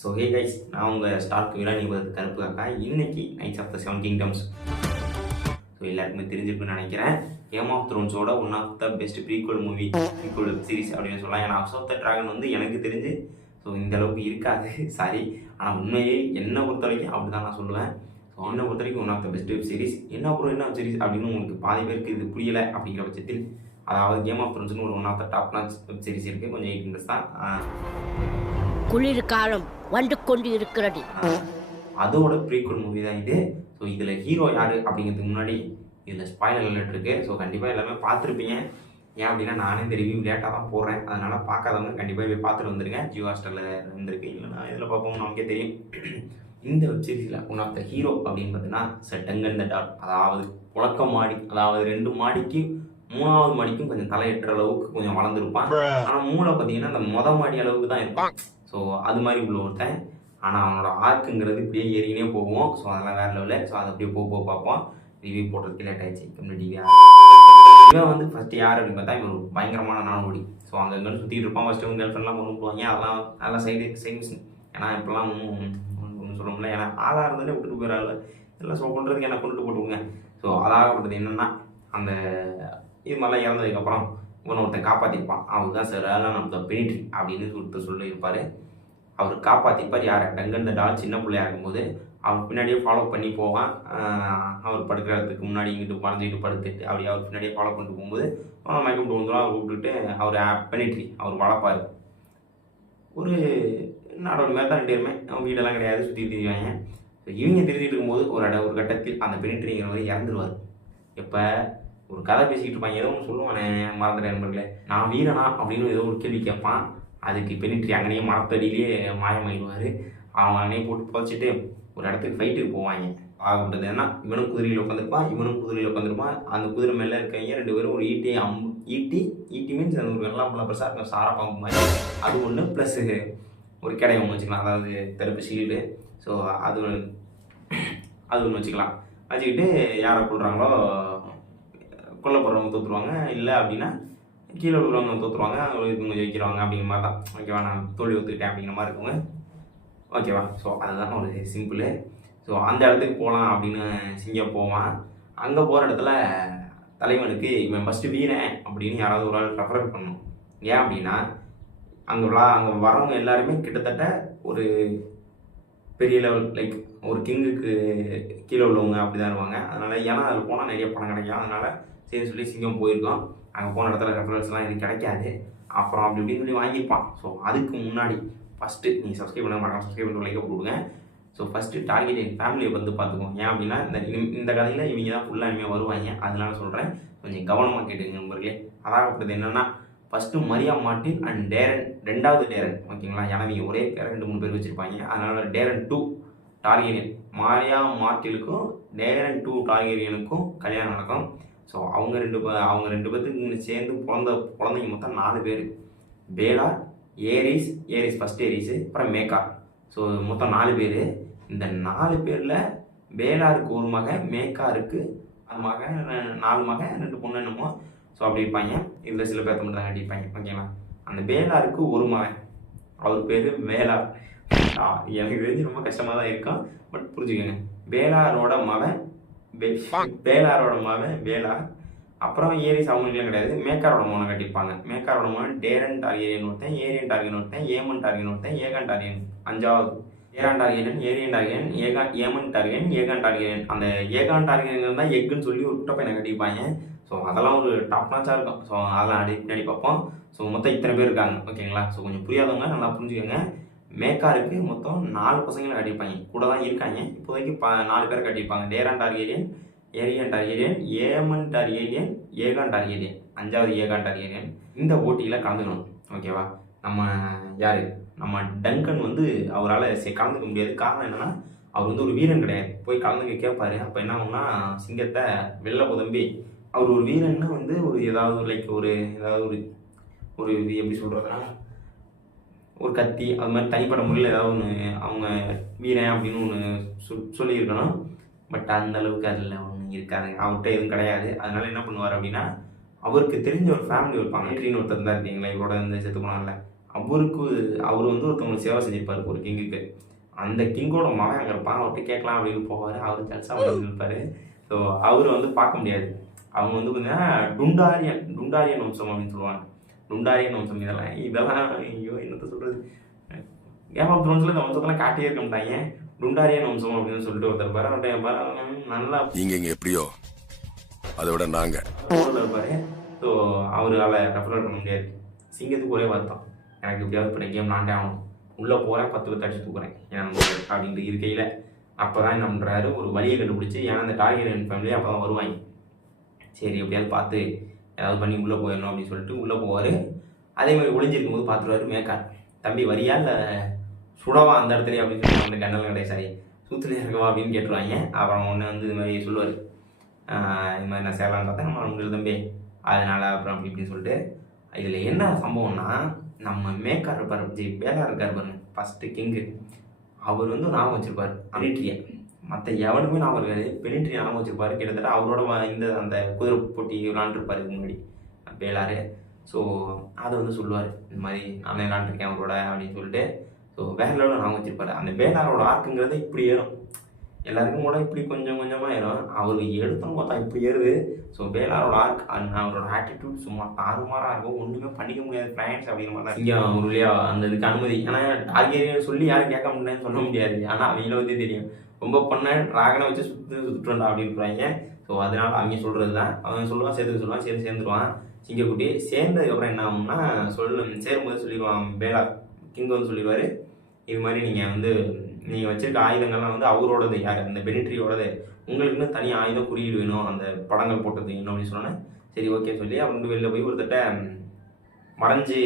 So hey guys, நான் உங்கள் Stark விராணி கருப்பு காக்கா. இன்னைக்கு Knights of the Seven Kingdoms. So எல்லாருக்குமே தெரிஞ்சிருக்குன்னு நினைக்கிறேன். கேம் ஆஃப் த்ரோன்ஸோட one of the best prequel movie, prequel series அப்படின்னு சொல்லலாம். ஏன்னா ஹவுஸ் ஆஃப் த ட்ராகன் வந்து எனக்கு தெரிஞ்சு ஸோ இந்த அளவுக்கு இருக்காது, சாரி. ஆனால் உண்மையே என்னை பொறுத்த வரைக்கும் அப்படி தான் நான் சொல்லுவேன். ஸோ என்னை பொறுத்த வரைக்கும் one of the best web series. என்ன வெப் சீரிஸ் அப்படின்னு உங்களுக்கு பாதி பேருக்கு இது புரியலை அப்படிங்கிற பட்சத்தில், அதாவது கேம் ஆஃப் த்ரோன்ஸ்னு ஒரு one of the top notch web series இருக்குது. கொஞ்சம் 8 மினிட்ஸ் தான். குளிர் காலம் வந்து கொண்டு இருக்கிறது. அதோட ப்ரீக்வல் மூவி தான் இது. ஸோ இதில் ஹீரோ யார் அப்படிங்கிறதுக்கு முன்னாடி இதில் ஸ்பாயிலர் அலர்ட் இருக்குது. ஸோ கண்டிப்பாக எல்லாமே பார்த்துருப்பீங்க. ஏன் அப்படின்னா நானே இந்த ரிவ்யூ லேட்டாக தான் போடுறேன். அதனால் பார்க்காதவங்க கண்டிப்பாக போய் பார்த்துட்டு வந்துருங்க. ஜியோ ஹாஸ்டலில் இருந்திருக்கு, இல்லைனா இதில் பார்ப்போம், நமக்கே தெரியும். இந்த வெப் சீரிஸில் ஒன் ஆஃப் த ஹீரோ அப்படின்னு பார்த்தீங்கன்னா டங்கன் த டாட். அதாவது புழக்க மாடி, அதாவது 2 மாடிக்கு 3வது மாடிக்கும் கொஞ்சம் தலையற்ற அளவுக்கு கொஞ்சம் வளர்ந்துருப்பான். ஆனால் மூளை பார்த்தீங்கன்னா அந்த மாடி அளவுக்கு தான் இருப்பான். ஸோ அது மாதிரி உள்ள ஒருத்தன். ஆனால் அவனோட ஆர்க்குங்கிறது இப்படியே ஏறினே போவோம். ஸோ அதெல்லாம் வேறு லெவலில். ஸோ அதை அப்படியே போக பார்ப்போம். ரிவ்யூ போடுறதுக்கு லேட் ஆயிடுச்சு. கம்யூனிட்டி இவன் வந்து ஃபஸ்ட்டு யார் அப்படின்னு பார்த்தா, இவன் ஒரு பயங்கரமான நானோடி. ஸோ அங்கங்கே சுற்றிட்டு இருப்பான். ஃபஸ்ட்டு இவங்க கேர்ள் ஃப்ரெண்ட்லாம் கொண்டு போவாங்க. அதெல்லாம் சைடு. ஏன்னா இப்போலாம் ஒன்றும் சொல்ல முடியல. ஏன்னா ஆளாக இருந்தாலே விட்டுட்டு போயிடறாள். இதெல்லாம் ஸோ பண்ணுறதுக்கு என்ன கொண்டுட்டு போட்டுவிங்க. ஸோ அதாகப்பட்டது என்னென்னா, அந்த இது மாதிரிலாம் இறந்ததுக்கப்புறம் இவனை ஒருத்தன் காப்பாற்றிருப்பான். அவர் தான் சார் அதெல்லாம் நம்ம பெனிட்ரி அப்படின்னு சொல்லியிருப்பார். அவர் காப்பாற்றிருப்பார். யார்? டங்கன் த டால் சின்ன பிள்ளையா இருக்கும்போது அவர் பின்னாடியே ஃபாலோ பண்ணி போவான். அவர் படுக்கிறதுக்கு முன்னாடி இங்கிட்டு பறந்துட்டு படுத்துட்டு அப்படி அவர் பின்னாடியே ஃபாலோ பண்ணிட்டு போகும்போது மயக்கம் போட்டு வந்துடும். அவர் கூப்பிட்டுட்டு அவர் பெனிட்ரி அவர் வளர்ப்பார். ஒரு நாடோட மாதிரி தான் 2 பேருமே. அவங்க வீடெல்லாம் கிடையாது, சுற்றி திரிவாங்க. இவங்க திருத்திட்டு இருக்கும்போது ஒரு கட்டத்தில் அந்த பெனிட்ரிங்கிறவர் இறந்துருவார். எப்போ ஒரு கதை பேசிக்கிட்டு இருப்பாங்க, ஏதோ ஒன்று சொல்லுவானே, மறந்துட்டேன் நண்பர்களே. நான் வீரனா அப்படின்னு ஏதோ ஒரு கேள்வி கேட்பான். அதுக்கு பெனிட்ரி அங்கேயே மரத்தடியிலேயே மாயமாயிடுவார். அவன் அங்கேயே போட்டு புதைச்சிட்டு ஒரு இடத்துக்கு ஃபைட்டுக்கு போவாங்க. ஆகப்பட்டது ஏன்னா, இவனும் குதிரையில் உட்காந்துருப்பான். அந்த குதிரை மேலே இருக்கவங்க 2 பேரும் ஒரு ஈட்டி மீன்ஸ் அது ஒரு வெள்ளாம்பழம் பெருசாக இருக்கும், சாரா பாம்பு மாதிரி. அது ஒன்று ப்ளஸ் ஒரு கிடை ஒன்று வச்சுக்கலாம், அதாவது தெருப்பு ஷீல்டு. ஸோ அது ஒன்று வச்சுக்கலாம். வச்சுக்கிட்டு யாரை கொள்கிறாங்களோ கொல்லப்படுறவங்க தோற்றுருவாங்க. இல்லை அப்படின்னா கீழே விழுறவங்க தோற்றுருவாங்க. இவங்க ஜெயிக்கிறவங்க அப்படிங்கிற மாதிரி தான். ஓகேவா, நான் தோல்வி ஒத்துக்கிட்டேன் அப்படிங்கிற மாதிரி இருக்குங்க. ஓகேவா, ஸோ அதுதான் ஒரு சிம்பிள். ஸோ அந்த இடத்துக்கு போகலாம் அப்படின்னு சிங்கம் போவான். அங்கே போகிற இடத்துல தலைவனுக்கு இவன் ஃபஸ்ட்டு வீரன் அப்படின்னு யாராவது ஒரு ஆள் ரெஃபர் பண்ணணும். ஏன் அப்படின்னா அங்கே வரவங்க எல்லாருமே கிட்டத்தட்ட ஒரு பெரிய லெவல், லைக் ஒரு கிங்குக்கு கீழே உள்ளவங்க அப்படி தான் இருப்பாங்க. அதனால் ஏன்னா அதில் போனால் நிறைய பணம் கிடைக்கும். அதனால் சரி சொல்லி சிங்கம் போயிருக்கோம். அங்கே போன இடத்துல ரெஃபரன்ஸ்லாம் எனக்கு கிடைக்காது. அப்புறம் அப்படி இப்படின்னு சொல்லி வாங்கியிருப்பான். ஸோ அதுக்கு முன்னாடி ஃபஸ்ட்டு நீங்கள் சப்ஸ்கிரைப் பண்ண மாட்டாங்க, சப்ஸ்கிரைப் பண்ணி லைக்கை போடுங்க. ஸோ ஃபஸ்ட்டு டார்கெட் என் ஃபேமிலியை வந்து பார்த்துக்குவோம். ஏன் அப்படின்னா இந்த கதையில் இவங்க தான் ஃபுல்லாக இனிமேல் வருவாங்க. அதனால சொல்கிறேன், கொஞ்சம் கவனமாக கேட்டுங்க நண்பர்களே. அதாகப்பட்டது என்னென்னா, first Maria Martin and Darren, 2வது டேரன். ஓகேங்களா, ஏன்னா இவங்க ஒரே பேரை 2-3 பேர் வச்சுருப்பாங்க. அதனால் டேரன் 2 டார்கெரியன், மாரியா மார்ட்டிலுக்கும் டேரன் 2 டார்கெரியனுக்கும் கல்யாணம் நடக்கும். ஸோ அவங்க 2 பேர்த்துக்கு சேர்ந்து குழந்தைங்க மொத்தம் 4 பேர். பேலா, ஏரிஸ் ஃபஸ்ட் ஏரிஸு, அப்புறம் மேக்கார். ஸோ மொத்தம் 4 பேர். இந்த 4 பேரில் பேலாருக்கு ஒரு மகன், மேக்காருக்கு 4 மகன் 2 பொண்ணு என்னமோ. ஸோ அப்படி இருப்பாங்க. இதில் சில பேர்த்த மட்டும் தான் கட்டியிருப்பாங்க. ஓகேங்களா, அந்த பேலாருக்கு ஒரு மகன், அவர் பேர் வேளார். எனக்கு தெரிஞ்சு ரொம்ப கஷ்டமாக தான் இருக்கும், பட் புரிஞ்சுக்கோங்க. பேலாரோட மகன் வேளார். அப்புறம் ஏரிஸ் அவங்களுக்குலாம் கிடையாது. மேக்காரோட மகனை கட்டியிருப்பாங்க. மேக்காரோட மகன் டேரன் டார்கெரியன் ஒருத்தன், ஏரியன் டார்கெரியன் ஒருத்தன், ஏமன் டார்கெரியன் ஒருத்தன், ஏகான் டார்கெரியன் 5வது. ஏரான் Targaryen, Aerion Targaryen, Aemon Targaryen, Aegon Targaryen. அந்த ஏகான் டார்கெரியன் தான் எக்குன்னு சொல்லி ஒரு குட்டை பையனை கட்டியிருப்பாங்க. ஸோ அதெல்லாம் ஒரு டாப் நாச்சாக இருக்கும். ஸோ அதெல்லாம் பின்னாடி பார்ப்போம். ஸோ மொத்தம் இத்தனை பேர் இருக்காங்க. ஓகேங்களா, ஸோ கொஞ்சம் புரியாதவங்க நல்லா புரிஞ்சுக்கோங்க. மேக்காருக்கு மொத்தம் 4 பசங்களை கட்டியிருப்பாங்க. கூட தான் இருக்காங்க இப்போதைக்கு. 4 பேரை கட்டியிருப்பாங்க. டேரான் Targaryen, Aerion Targaryen, Aemon Targaryen, Aegon Targaryen, 5வது ஏகான் டார்கெரியன். இந்த போட்டியில் கலந்துக்கணும். ஓகேவா, நம்ம டங்கன் வந்து அவரால் கலந்துக்க முடியாது. காரணம் என்னென்னா, அவர் வந்து ஒரு வீரன் கிடையாது. போய் கலந்துக்க கேட்பாரு. அப்போ என்ன ஆகும்னா, சிங்கத்தை வெளில புதம்பி அவர் ஒரு வீரன்னு வந்து ஒரு ஏதாவது லைக் ஒரு எப்படி சொல்கிறதுனா, ஒரு கத்தி அது மாதிரி தனிப்பட்ட முறையில் ஏதாவது ஒன்று அவங்க வீரன் அப்படின்னு ஒன்று சொல்லியிருக்கணும். பட் அந்த அளவுக்கு அதில் ஒன்று இருக்காது, அவர்கிட்ட எதுவும் கிடையாது. அதனால என்ன பண்ணுவார் அப்படின்னா, அவருக்கு தெரிஞ்ச ஒரு ஃபேமிலி இருப்பாங்க. ட்ரீன் ஒருத்தர் தான் இருக்கீங்களா, இவரோட இந்த செத்து போனால, அவர் வந்து ஒருத்தவங்களுக்கு சேவை செஞ்சிருப்பார் ஒரு கிங்குக்கு. அந்த கிங்கோட மகன் அங்கே இருப்பான், அவர்கிட்ட கேட்கலாம் அப்படின்னு போவார். அவர் ஜல்சா பண்ணிட்டு இருப்பார். ஸோ அவர் வந்து பார்க்க முடியாது. அவங்க வந்து பார்த்தீங்கன்னா டுண்டாரியன் வம்சம் அப்படின்னு சொல்லுவாங்க. டுண்டாரியன் வம்சம் இதெல்லாம் ஐயோ என்னத்த சொல்கிறது, கேம் ஆஃப் த்ரோன்ஸில் இந்த வம்சத்தெல்லாம் காட்டியே இருக்க மாட்டாங்க. டுண்டாரியன் வம்சம் அப்படின்னு சொல்லிட்டு ஒருத்தர் இருப்பார். அவர்கிட்ட நல்லா நீங்க எப்படியோ அதை விட நாங்க இருப்பார். ஸோ அவரால் ரெஃபரல் பண்ண முடியாது. சிங்கத்துக்கு ஒரே வருத்தம், எனக்கு எப்படியாவது இப்போ கேம் விளாண்டே ஆகணும், உள்ளே போகிறேன் 10 பேர் அடிச்சு தூக்குறேன் ஏன் அப்படின்ட்டு இருக்கையில் அப்போ தான் என்ன பண்ணுறாரு, ஒரு வழியை கண்டுபிடிச்சி, ஏன்னா அந்த டார்கெரியன் ஃபேமிலி அப்போ தான் வருவாங்க. சரி எப்படியாவது பார்த்து ஏதாவது பண்ணி உள்ளே போயிடணும் அப்படின்னு சொல்லிட்டு உள்ளே போவார். அதே மாதிரி ஒளிஞ்சிருக்கும் போது பார்த்துருவாரு மேக்கார், தம்பி வரியா இல்லை சுடவா அந்த இடத்துலையே அப்படின்னு சொல்லி அந்த கண்ணல் கிடையாது, சாரி சூத்துலேயே இருக்கவா அப்படின்னு கேட்டுருவாங்க. அப்புறம் ஒன்று வந்து இது மாதிரி சொல்லுவார், இது மாதிரி நான் சேரலான்னு பார்த்தேன் நம்ம உங்களுக்கு தம்பி, அதனால் அப்புறம் அப்படி இப்படின்னு சொல்லிட்டு. இதில் என்ன சம்பவம்னா, நம்ம மேக்கார் இருப்பார், வேலா இருக்கார் பாருங்க, ஃபஸ்ட்டு கிங்கு, அவர் வந்து ஞாபகம் வச்சுருப்பார் பெனிட்ரியை. மற்ற எவனுமே ஞாபகம் இருக்காது, பெனிட்ரி ஞாபகம் வச்சுருப்பார். கிட்டத்தட்ட அவரோட அந்த குதிரை போட்டி விளாண்டுருப்பார் இதுக்கு முன்னாடி வேளாறு. ஸோ அதை வந்து சொல்லுவார், இந்த மாதிரி நான் விளாண்டுருக்கேன் அவரோட அப்படின்னு சொல்லிட்டு. ஸோ வேலாரோட ஞாபகம் வச்சுருப்பார். அந்த வேலாரோட ஆர்க்குங்கிறத இப்படி ஏறும், எல்லாருக்கும் கூட இப்படி கொஞ்சம் கொஞ்சமாக ஏறும். அவர் எடுத்தோம் பார்த்தா இப்படி ஏறுது. ஸோ வேலாரோட ஆர்க் அவரோட ஆட்டிடியூட் சும்மா தாறுமாறாக இருக்கும், ஒன்றுமே பண்ணிக்க முடியாது ஃப்ரெண்ட்ஸ் அப்படிங்கிற மாதிரி தான். இங்கே அவங்க இல்லையா அந்த இதுக்கு அனுமதி, ஏன்னா டார்கெரியன் சொல்லி யாரும் கேட்க முடியலன்னு சொல்ல முடியாது. ஆனால் அவங்கள வந்து தெரியும், ரொம்ப பண்ண ட்ராகனை வச்சு சுற்றுண்டா அப்படின்றாங்க. ஸோ அதனால அவங்க சொல்கிறது தான், அவன் சொல்லுவான் சேர்த்துக்க சொல்லுவான், சேர்ந்துருவான் சிங்கக்குட்டி. சேர்ந்ததுக்கப்புறம் என்ன ஆகும்னா சேரும்போது சொல்லிடுவான் வேலா கிங் வந்து சொல்லிடுவார், இது மாதிரி நீங்கள் வச்சிருக்க ஆயுதங்கள்லாம் வந்து அவரோடது, யார் அந்த பெனிட்ரியோடது, உங்களுக்குன்னு தனி ஆயுதம் குறியீடு வேணும் அந்த படங்கள் போட்டது என்ன அப்படின்னு சொன்னேன். சரி ஓகே சொல்லி அப்படின்னு வெளியில் போய் ஒருத்தட்ட மறைஞ்சி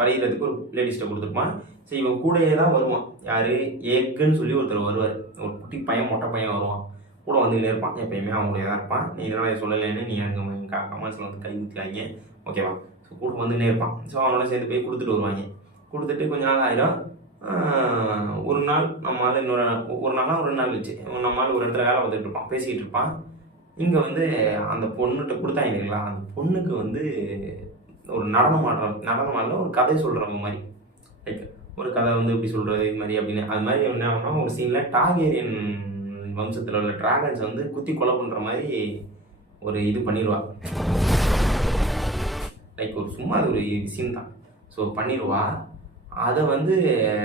வரைகிறதுக்கு ஒரு லேடிஸ்ட்டை கொடுத்துருப்பான். சரி இவன் கூடையே தான் வருவான், யார் ஏக்குன்னு சொல்லி ஒருத்தர் வருவார், ஒரு குட்டி பையன் மொட்டை பையன் வருவான், கூட வந்துக்கிட்டே இருப்பான், எப்பயுமே அவங்களே தான் இருப்பான். நீ இதனால் சொல்லலைன்னு நீ எனக்கு கமெண்ட்ஸில் வந்து கை ஊற்றிக்காங்க ஓகேவா. ஸோ கூட வந்துக்கிட்டே இருப்பான். ஸோ அவனோட சேர்ந்து போய் கொடுத்துட்டு வருவாங்க. கொடுத்துட்டு கொஞ்ச நாள் ஆயிடும். ஒரு நாள் நம்மளால் இன்னொரு ஒரு நாளாக 2 நாள் வச்சு நம்மளால் ஒரு 2 வேலை வந்துட்டு இருப்பான், பேசிக்கிட்டு இருப்பான். இங்கே வந்து அந்த பொண்ணுகிட்ட கொடுத்தாங்க இல்லைங்களா, அந்த பொண்ணுக்கு வந்து ஒரு நடனம் ஆடல ஒரு கதை சொல்கிறவங்க மாதிரி, லைக் ஒரு கதை வந்து இப்படி சொல்கிறது இது மாதிரி அப்படின்னு. அது மாதிரி என்ன ஆகும்னா, ஒரு சீனில் டார்கெரியன் வம்சத்தில் உள்ள டிராகன்ஸ் வந்து குத்தி கொலை பண்ணுற மாதிரி ஒரு இது பண்ணிடுவா, லைக் ஒரு சும்மா அது ஒரு சீன் தான். ஸோ பண்ணிடுவா. அதை வந்து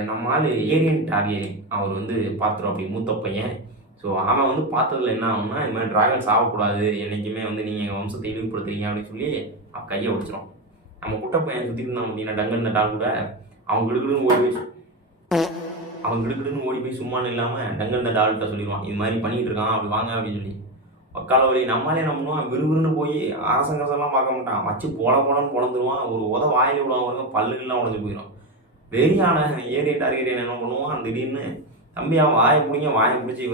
நம்மால் ஏரியன் டார்கெரியன் அவர் வந்து பார்த்துரும், அப்படி மூத்த பையன். ஸோ அவன் வந்து பார்த்ததுல என்ன ஆகும்னா, இது மாதிரி டிராகன்ஸ் ஆகக்கூடாது, என்றைக்குமே வந்து நீங்கள் எங்கள் வம்சத்தை இழிவுபடுத்துறீங்க அப்படின்னு சொல்லி அவன் கையை உடைச்சிடும். நம்ம குட்டை பையன் சுற்றி இருந்தான் அப்படின்னா டங்கன் டால் கூட அவன் கிடுக்குன்னு ஓடி போய் சும்மானு இல்லாமல் டங்கன் டால்கிட்ட சொல்லிடுவான், இது மாதிரி பண்ணிகிட்டு இருக்கான் அப்படி வாங்க அப்படின்னு சொல்லி. வக்கால வழி நம்மளே நம்பணும், விறுவிறுன்னு போய் அரசங்கசெல்லாம் பார்க்க மாட்டான், வச்சு போலன்னு பொழந்துருவான், ஒரு வாயில விடுவாங்க, பல்லுகள்லாம் உடஞ்சி போயிடும். வெறியான ஏரியன் டார்கெரியன் என்ன பண்ணுவான், திடீர்னு தம்பி அவன் வாயை பிடிச்சி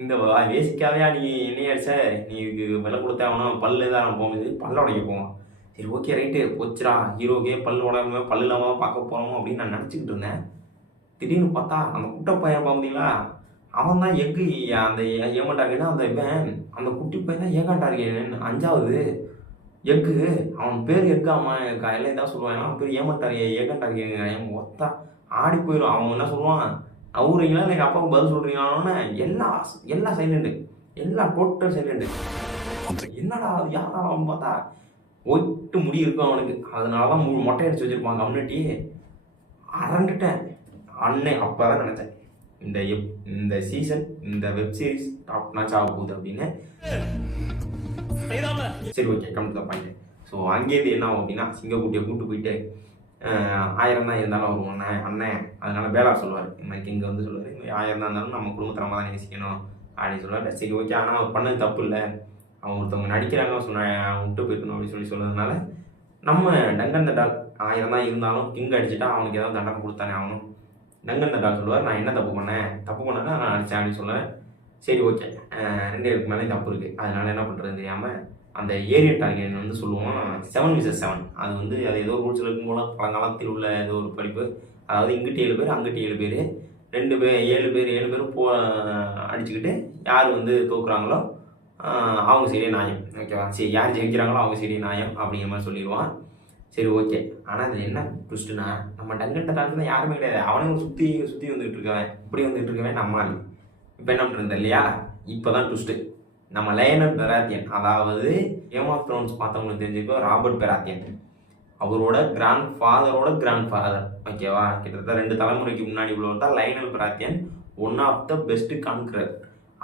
இந்த வேசிக்காவே நீ என்னைய அடிச்ச, நீ இதுக்கு விலை கொடுத்தாவனா பல்லு தான் போகும்போது பல்ல உடைக்க போவான். சரி ஓகே ரைட்டு போச்சுரா, ஹீரோக்கே பல்லு உடம்பு பல்லு இல்லாமல் பார்க்க போகிறோம் அப்படின்னு நான் நினச்சிக்கிட்டு இருந்தேன். திடீர்னு பார்த்தா அந்த குட்டை பையன் பார்த்தீங்களா, அவன் தான் எக்கு அந்த ஏமா டார்கெட்னா அந்த இவன் அந்த குட்டி பையன் தான் ஏகா டார்கெட் 5வது எக்கு, அவன் பேர் எக்காமா எல்லாம் தான் சொல்லுவான், அவன் பேர் ஏகன் டார்கெட் மொத்தா ஆடி போயிடும். அவன் என்ன சொல்லுவான், நவுறீங்களா இல்லை எங்கள் அப்பாவுக்கு பதில் சொல்கிறீங்களான்னு எல்லாம் சைலண்ட்டு, எல்லாம் டோட்டல் சைலண்ட்டு. என்னடா அது யாரா அவன் பார்த்தா ஒயிட்டு முடி இருக்கும் அவனுக்கு, அதனால தான் மொட்டை அடிச்சு வச்சுருப்பான் கம்யூனிட்டி. அரண்டுட்டேன் அண்ணே, அப்போ தான் நினச்சேன் இந்த சீசன் இந்த வெப் சீரிஸ் டாப் நாச் ஆக போகுது அப்படின்னு. சரி okay come to the point. So அங்கேருந்து என்ன ஆகும் அப்படின்னா, சிங்கக்குட்டியை கூப்பிட்டு போயிட்டு 1000 தான் இருந்தாலும் அவர் அண்ணன் அதனால வேலா சொல்லுவார், இந்த மாதிரி கிங்க வந்து சொல்லுவார், இந்த மாதிரி 1000 தான் இருந்தாலும் நம்ம குடும்பத்தை நம்ம தான் நேசிக்கணும் அப்படின்னு சொல்லுவார். சரி ஓகே, ஆனால் அவர் பண்ணது தப்பு இல்லை, அவங்க ஒருத்தவங்க நடிக்கிறாங்க அவன் விட்டு போயிருக்கணும் அப்படின்னு சொல்லுறதுனால நம்ம டங்கன் த டாக் 1000 தான் இருந்தாலும் கிங் அடிச்சுட்டா அவனுக்கு ஏதாவது தண்டனை கொடுத்தானே ஆகணும். டங்கன் த டாக் சொல்லுவார், நான் என்ன தப்பு பண்ணேன்னா நான் அடித்தேன் அப்படின்னு சொல்லுவேன். சரி ஓகே 2 பேருக்கு மேலே தப்பு இருக்குது, அதனால என்ன பண்ணுறதுன்னு தெரியாமல் அந்த ஏரியன் டார்கெட் வந்து சொல்லுவோம் 7 vs 7. அது வந்து அது ஏதோ ரூல்ஸ் இருக்கும் போல பழங்காலத்தில் உள்ள ஏதோ ஒரு படிப்பு. அதாவது இங்கிட்டு 7 பேர் அங்கிட்டு 7 பேர் 7 பேரும் அடிச்சுக்கிட்டு யார் வந்து தோக்குறாங்களோ அவங்க சரி நியாயம், ஓகேவா. சரி யார் ஜெயிக்கிறாங்களோ அவங்க சரி நியாயம் அப்படிங்கிற மாதிரி சொல்லிடுவான். சரி ஓகே. ஆனால் அதில் என்ன ட்விஸ்ட்டுனா, நம்ம டங்கன் டால்க்கு தான் யாருமே கிடையாது. அவனே ஒரு சுற்றி வந்துகிட்டு இருக்கவன், இப்படி வந்துகிட்டு இருக்கவன் நம்ம ஆள். இப்போ என்ன பண்ணுறது இல்லையா? இப்போ தான் ட்விஸ்ட்டு. நம்ம லயனல் பெராத்தியன், அதாவது கேம் ஆஃப் த்ரோன்ஸ் பார்த்தவங்களுக்கு தெரிஞ்சுக்கோ, ராபர்ட் பெராத்தியன் அவரோட கிராண்ட் ஃபாதர், ஓகேவா? கிட்டத்தட்ட 2 தலைமுறைக்கு முன்னாடி உள்ளவர் தான் Lyonel Baratheon, one of the best conqueror.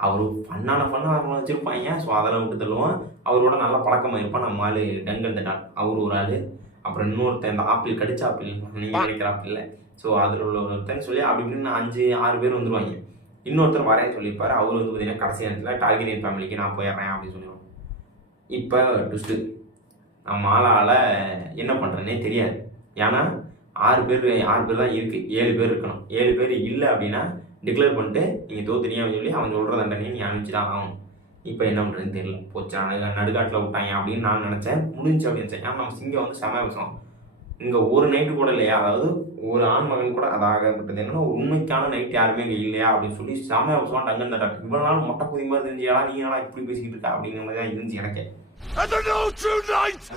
அவர் ஃபன்னாக அவங்க வச்சுருப்பாங்க. ஸோ அதெல்லாம் விட்டு தள்ளுவோம். அவரோட நல்ல பழக்கமாக இருப்பான் நம்ம ஆள் டங்கன் டால், அவர் ஒரு ஆள். அப்புறம் இன்னொருத்தன், இந்த ஆப்பிள் கடிச்ச ஆப்பிள், நீங்கள் நினைக்கிற ஆப்பிள். ஸோ அதில் உள்ள ஒருத்தன் சொல்லி அப்படி இப்படின்னு 5-6 பேர் வந்துடுவாங்க. இன்னொருத்தர் வரேன்னு சொல்லியிருப்பார். அவர் வந்து பார்த்தீங்கன்னா கடைசி நேரத்தில் டார்கெரியன் ஃபேமிலிக்கு நான் போயிடுறேன் அப்படின்னு சொல்லிடுவாங்க. இப்போ ட்விஸ்ட்டு, நம்ம ஆளால் என்ன பண்ணுறதுனே தெரியாது. ஏன்னா 6 பேர் தான் இருக்குது, 7 பேர் இருக்கணும். 7 பேர் இல்லை அப்படின்னா டிக்ளேர் பண்ணிட்டு நீங்கள் தோத்துறீங்க அப்படின்னு சொல்லி அவன் சொல்கிற தண்டனையை நீ அனுப்பிச்சு தான் ஆகணும். இப்போ என்ன பண்ணுறதுன்னு தெரியல. போச்சா நடுக்காட்டில் விட்டாங்க அப்படின்னு நான் நினச்சேன். முடிஞ்சு அப்படின்னு நினச்சேன். ஏன்னா நம்ம சிங்கம் வந்து செம விஷம். இங்கே ஒரு நைட்டு கூட இல்லையா, அதாவது ஒரு ஆண் மகன் கூட அதாகப்பட்டது என்னன்னா ஒரு உண்மைக்கான நைட் யாருமே இங்கே இல்லையா அப்படின்னு சொல்லி செம விஷம் டங்கன் டால். இவ்வளோ நாள் மொட்டை புதி மாதிரி தெரிஞ்சியா, நீ ஏன்னா இப்படி பேசிக்கிட்டு இருக்கா அப்படிங்கிற மாதிரி தான் இருந்துச்சு எனக்கே.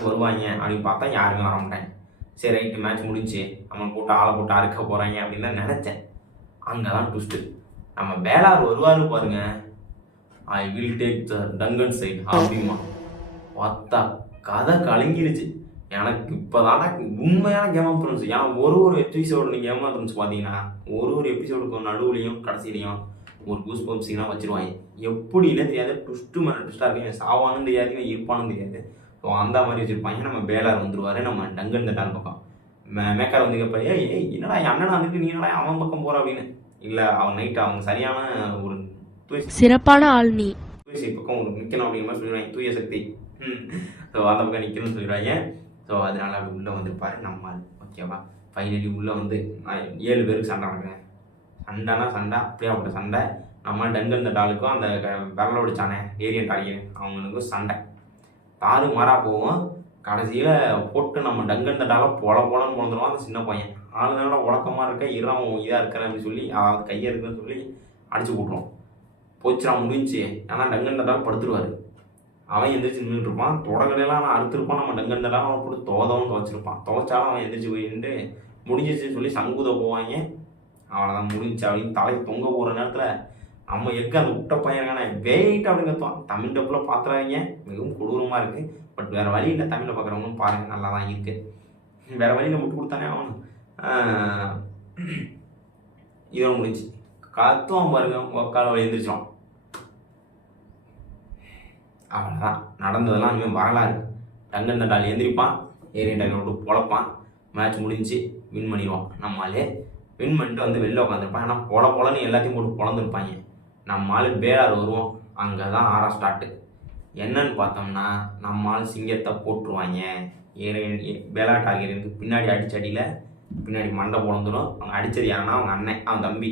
வருவாங்க அப்படின்னு பார்த்தா யாருமே வர மாட்டாங்க. சரி ரைட்டு, மேட்ச் முடிஞ்சு நம்ம போட்டு ஆளை போட்டு அறுக்க போகிறாங்க அப்படின்னு தான் நினச்சேன். அங்கே தான் ட்விஸ்ட்டு. நம்ம பேலார் வருவாரு பாருங்க, I will take the Duncan side அப்படிமா பார்த்தா கதை கலங்கிருச்சு எனக்கு. இப்போ தானே உண்மையான கேம் ஆஃப் த்ரோன்ஸ். ஏன்னா ஒரு எபிசோடு நீங்கள் கேம் ஆஃப் த்ரோன்ஸ் பார்த்தீங்கன்னா ஒரு எபிசோடுக்கு நடுவுலையும் கடைசிலையும் ஒரு கூஸ் பம்ப்ஸிங்லாம் வச்சுருவாங்க. எப்படின்னு தெரியாது, ட்விஸ்ட்டு மேலே ட்விஸ்ட்டாக இருக்கு. சாவானும் தெரியாது, இவன் இருப்பானும் தெரியாது. ஸோ அந்த மாதிரி வச்சுருப்பாங்க. நம்ம பேலார் வந்துடுவார் நம்ம டங்கன் டால் பக்கம். மேக்கார் வந்து கேட்பாரு, ஏய் என்னடா என் அண்ணனை வந்துட்டு நீ என்னடா அவன் பக்கம் போகிற அப்படின்னு. இல்லை அவன் நைட்டு அவங்க சரியான ஒரு சிறப்பான ஆள் நீ, தூய பக்கம் ஒரு நிற்கணும் அப்படிங்கிற மாதிரி சொல்லிடுவாங்க. தூய சக்தி. ஸோ அந்த பக்கம் நிற்கணும்னு சொல்லிடுவாங்க. ஸோ அதனால அப்படி உள்ளே வந்துருப்பாரு நம்ம, ஓகேவா? ஃபைனலி உள்ளே வந்து 7 பேருக்கு சண்டை நடக்குங்க. சண்டை அப்படியே அப்படி சண்டை. நம்ம டங்கன் டாலுக்கும் அந்த விரல ஒடிச்சானே ஏரியன் டார்கெரியன் அவங்களுக்கும் சண்டை தாறுமாறாக போவோம். கடைசியில் போட்டு நம்ம டங்கன் டாலை போலன்னு பிறந்துடுவான் அந்த சின்ன பையன். ஆளுநரோட உலக்கமாக இருக்க இடம் இதாக இருக்கிறேன் அப்படின்னு சொல்லி அதாவது கையை இருக்குன்னு சொல்லி அடிச்சு போட்டுருவோம். போச்சுரா முடிஞ்சு. ஏன்னா டங்கன் டால் படுத்துருவார். அவன் எந்திரிச்சு நின்றுருப்பான். தொடங்கலாம் நான் அறுத்துருப்பான். நம்ம டங்கன் டால் அவன் போட்டு துவைச்சிருப்பான். துவைச்சாலும் அவன் எந்திரிச்சு போய் நின்று முடிஞ்சிச்சுன்னு சொல்லி சங்குத போவாங்க. அவனை முடிஞ்சு அப்படின்னு தலைக்கு தொங்க போகிற நேரத்தில் நம்ம எங்கே அந்த விட்ட பையனான வெயிட் அப்படின்னு கற்றுவான். தமிழ் டப்பில் பார்த்துறாங்க, மிகவும் கொடூரமாக இருக்குது. பட் வேறு வழி இல்லை, தமிழில் பார்க்குறவங்களும் பாருங்கள் நல்லா தான் இருக்குது. வேறு வழியில் முட்டு கொடுத்தானே அவன். இதோட முடிச்சு கத்துவான் பாருங்க, உக்கால வழி எழுந்திரிச்சோம். அவ்வளோதான் நடந்ததெல்லாம் இனிமேல் வரலாறு. டங்கன் டால் எந்திரிப்பான், ஏரியன் டால் விட்டு பொழப்பான். மேட்ச் முடிஞ்சு வின் பண்ணிடுவான். நம்மளாலே வின் பண்ணிட்டு வந்து வெளில உட்காந்துருப்பான். ஏன்னா பொலன்னு எல்லாத்தையும் போட்டு பொழந்துருப்பாங்க. நம்ம ஆள் பேலார் வருவோம். அங்கே தான் ஆறா ஸ்டார்ட்டு. என்னன்னு பார்த்தோம்னா நம்ம ஆள் சிங்கத்தை போட்டுருவாங்க. பேலார் டார்கெரியனுக்கு பின்னாடி அடிச்சடியில் பின்னாடி மண்டை பொழந்துடும். அவங்க அடித்தது யாருன்னா அவங்க அண்ணன், அவன் தம்பி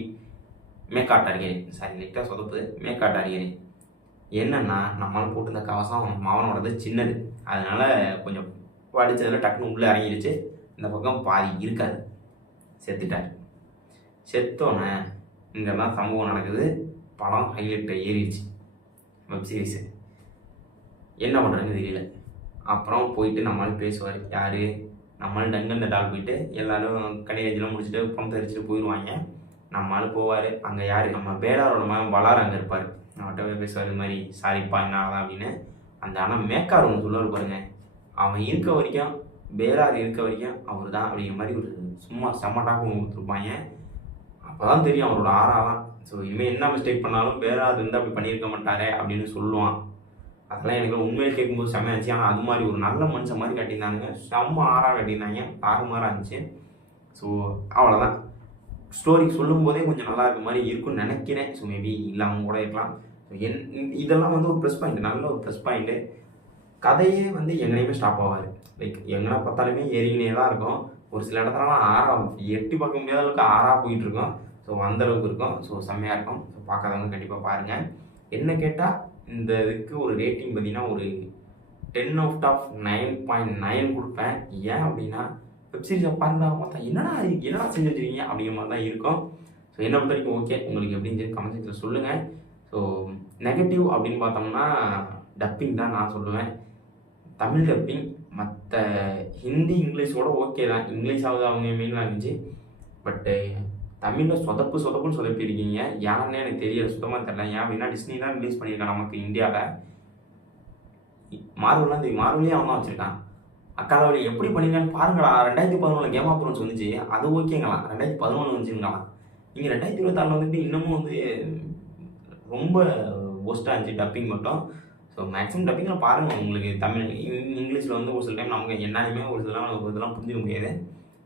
மேக்கார் டார்கெரியன். சாரி லைட்டாக சொதப்புது. மேக்கார் டார்கெரியன் என்னன்னா நம்மளால் போட்டு இந்த கவசம் மாவனோடது சின்னது, அதனால கொஞ்சம் அடித்ததில் டக்குன்னு உள்ளே இறங்கிடுச்சு. இந்த பக்கம் பாதி இருக்காது. செத்துட்டார். செத்தோன்னே இங்கே தான் சம்பவம் நடக்குது. படம் ஹைலைட்டில் ஏறிடுச்சு. வெப்சீரிஸு என்ன பண்ணுறதுன்னு தெரியல. அப்புறம் போயிட்டு நம்மளால் பேசுவார். யார்? நம்மளால் டங்கன் டால் போயிட்டு எல்லோரும் கடையெல்லாம் முடிச்சுட்டு பணத்தை அடிச்சுட்டு போயிடுவாங்க. நம்மளால் போவார். அங்கே யார்? நம்ம பேலாரோட மகன் வளார் அங்கே இருப்பார். அவன்கிட்ட பேசுவார், இது மாதிரி சாரிப்பா என்னால் தான் அப்படின்னு. அந்த ஆனால் மேக்கார் ஒன்று சொல்லுவார் பாருங்க, அவன் இருக்க வரைக்கும் பேலார் இருக்க வரைக்கும் அவர் தான் அப்படிங்கிற மாதிரி ஒரு சும்மா செம்மட்டாக ஒன்று கொடுத்துருப்பாங்க. அப்போ தான் தெரியும் அவரோட ஆறாலாம். ஸோ இனிமேல் என்ன மிஸ்டேக் பண்ணாலும் பேலார் இருந்தால் அப்படி பண்ணியிருக்க மாட்டாரே அப்படின்னு சொல்லுவான். அதெல்லாம் எனக்கு உண்மையை கேட்கும்போது செம்மையாச்சு. ஆனால் அது மாதிரி ஒரு நல்ல மனுஷன் மாதிரி கட்டியிருந்தாங்க. செம்ம ஆறாக கட்டியிருந்தாங்க. தாறுமாறாக இருந்துச்சு. ஸோ அவ்வளோதான். ஸ்டோரி சொல்லும் போதே கொஞ்சம் நல்லா இருக்க மாதிரி இருக்குன்னு நினைக்கிறேன். ஸோ மேபி இல்லாமல் கூட இருக்கலாம். ஸோ இதெல்லாம் வந்து ஒரு ப்ளஸ் பாயிண்ட், நல்ல ஒரு ப்ளஸ் பாயிண்ட்டு. கதையே வந்து எங்கேயுமே ஸ்டாப் ஆகாது. லைக் எங்கன்னா பார்த்தாலுமே ஏறிக்கினே தான் இருக்கும். ஒரு சில இடத்துலலாம் எட்டி பார்க்க முடியாத அளவுக்கு போயிட்டுருக்கோம். ஸோ அந்தளவுக்கு இருக்கும். ஸோ செம்மையாக இருக்கும். ஸோ பார்க்காதவங்க கண்டிப்பாக பாருங்கள். என்ன கேட்டால் இந்த இதுக்கு ஒரு ரேட்டிங் பார்த்தீங்கன்னா ஒரு 10/9.9 கொடுப்பேன். ஏன் அப்படின்னா வெப்சீரிஸை பாருங்க பார்த்தா என்னடா செஞ்சு வச்சுருக்கீங்க அப்படிங்கிற மாதிரி தான் இருக்கும். ஸோ என்னை பொறுத்த வரைக்கும் ஓகே. உங்களுக்கு எப்படின்னு சொல்லி கமெண்ட் செக்ஷனில் சொல்லுங்கள். ஸோ நெகட்டிவ் அப்படின்னு பார்த்தோம்னா டப்பிங் தான் நான் சொல்லுவேன். தமிழ் டப்பிங் மற்ற ஹிந்தி இங்கிலீஷோட ஓகே தான், இங்கிலீஷாவது அவங்க மெயின் லாங்குவேஜ். பட்டு தமிழில் சொதப்புன்னு சொதப்பியிருக்கீங்க. யாருன்னே எனக்கு தெரியல, சுத்தமாக தெரியல. ஏன் அப்படின்னா டிஸ்னி தான் ரிலீஸ் பண்ணியிருக்கான் நமக்கு இந்தியாவில். மார்வெல்லாம் தெரியும், மார்வெலே அவன் தான் வச்சுருக்கான். அக்காலவழி எப்படி பண்ணிருக்கான்னு பாருங்களா. 2011 கேம் ஆஃப் த்ரோன்ஸ் வந்துச்சு, அது ஓகேங்களாம். 2011 வந்துச்சுங்களாம். நீங்கள் 2026 வந்துட்டு இன்னமும் வந்து ரொம்ப ஒஸ்ட்டாக இருந்துச்சு டப்பிங் மட்டும். ஸோ மேக்ஸிமம் டப்பிங்கில் பாருங்கள். உங்களுக்கு தமிழ் இங்கிலீஷில் வந்து ஒரு சில டைம் நமக்கு என்னையுமே ஒரு இதெல்லாம் புரிஞ்சுக்க முடியாது.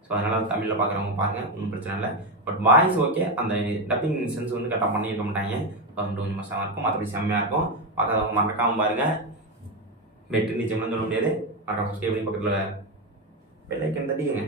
ஸோ அதனால் தமிழில் பார்க்குறவங்க பாருங்கள், ஒன்றும் பிரச்சனை இல்லை. பட் வாய்ஸ் ஓகே, அந்த டப்பிங் சென்ஸ் வந்து கரெக்டாக பண்ணியிருக்க மாட்டாங்க. அது கொஞ்சம் மோசமாக இருக்கும், மற்றபடி செம்மையாக இருக்கும். பார்க்காதவங்க மறக்காமல் பாருங்கள். வெற்றி நிச்சயம்னு சொல்ல முடியாது. மறக்காம சப்ஸ்கிரைப் பண்ணி பக்கத்தில் பெல் ஐக்கன் தட்டிக்கங்க.